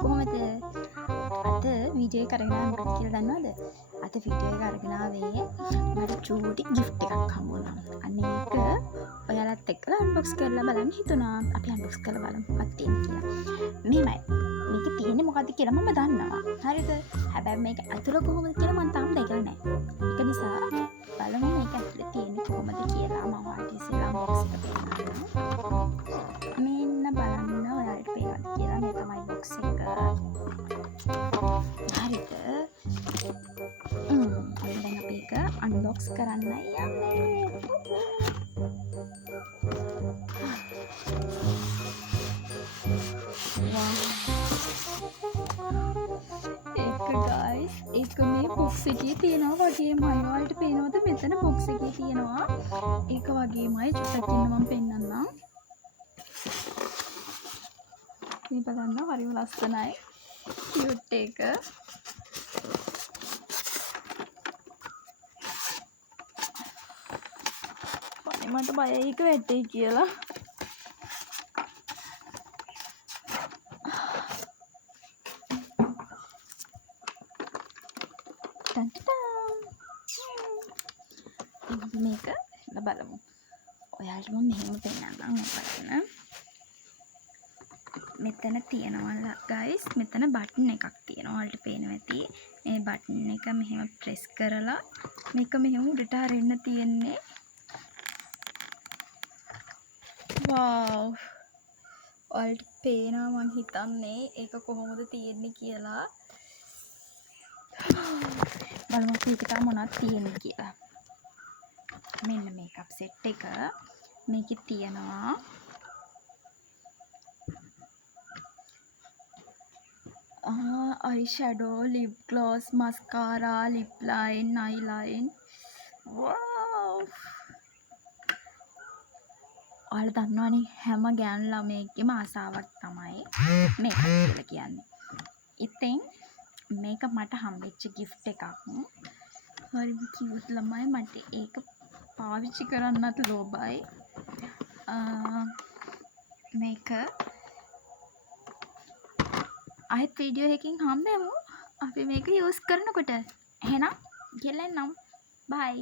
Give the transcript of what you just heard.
කොහොමද? අද වීඩියෝ එක අරගෙන ආවේ මොකක්ද කියලා දන්නවද? අද වීඩියෝ එක අරගෙන ආවේ මට චූටි ගිෆ්ට් එකක් හමු වුණා. අන්න ඒක ඔයාලත් එක්කලා අන්බොක්ස් කරලා බලන්න හිතුණා. අපි අන්බොක්ස් කරලා බලමු මොකක්ද තියෙන්නේ කියලා. මෙහෙමයි. මේක තියෙන්නේ මොකක්ද කියලා මම දන්නවා. හරිද? හැබැයි මේක ඇතුළ කොහොමද කියලා මම තාම දැකලා නැහැ. ඒක නිසා බලමු මේක ඇතුළේ තියෙන්නේ කොහොමද කියලා. මම ඔයාලට ඉස්සෙල්ලා අන්බොක්ස් එක පෙන්නන්නම්. මෙන්න බලන්න ඔයාලට පේනවද කියලා. මේ තමයි බොක්ස් එක. හරිද? දැන් අපි ඒක අන්බොක්ස් කරන්න යන්නේ. ඒක ගයිස්, ඒක මේ බොක්ස් එකේ තියෙනවා වගේමයි. ඔයාලට පේනවද මෙතන බොක්ස් එකේ තියෙනවා. ඒක වගේමයි චුට්ටක් ඉන්න මම පෙන්නන්නම්. මේ බලන්න හරිම ලස්සනයි. කියුට් එක. මට බයයි ඒක වැටේ කියලා. මේක බලමු. ඔයාලට මම මෙහෙම පෙන්නන්නම් බලන්න. මෙතන තියෙනවා ගයිස්, මෙතන බටන් එකක් තියෙනවා. ඔයාලට පේනවා ඇති. මේ බටන් එක මෙහෙම ප්‍රෙස් කරලා මේක මෙහෙම උඩට අරින්න තියෙන්නේ. වව්. ඔයාලට පේනවා මං හිතන්නේ ඒක කොහොමද තියෙන්නේ කියලා. බලමු මේක තව මොනවද තියෙන්නේ කියලා. මෙන්න මේකප් සෙට් එක. මේකේ තියෙනවා අයි ෂැඩෝ, ලිප් ග්ලොස්, මස්කාරා, ලිප් ලයින්, අයිලයින්. වව්. ඔයාලා දන්නවනේ හැම ගෑනු ළමයෙක්ගේම ආසාවක් තමයි මේකක් කියලා කියන්නේ. ඉතින් මේක මට හම්බෙච්ච ගිෆ්ට් එකක්. හරිම කියුට් ළමයි. මට ඒක පාවිච්චි කරන්නත් ලෝභයි. මේක ආයෙත් වීඩියෝ එකකින් හම්බෙමු. අපි මේක යූස් කරනකොට. එහෙනම් ගෙලෙන්නම්. බයි.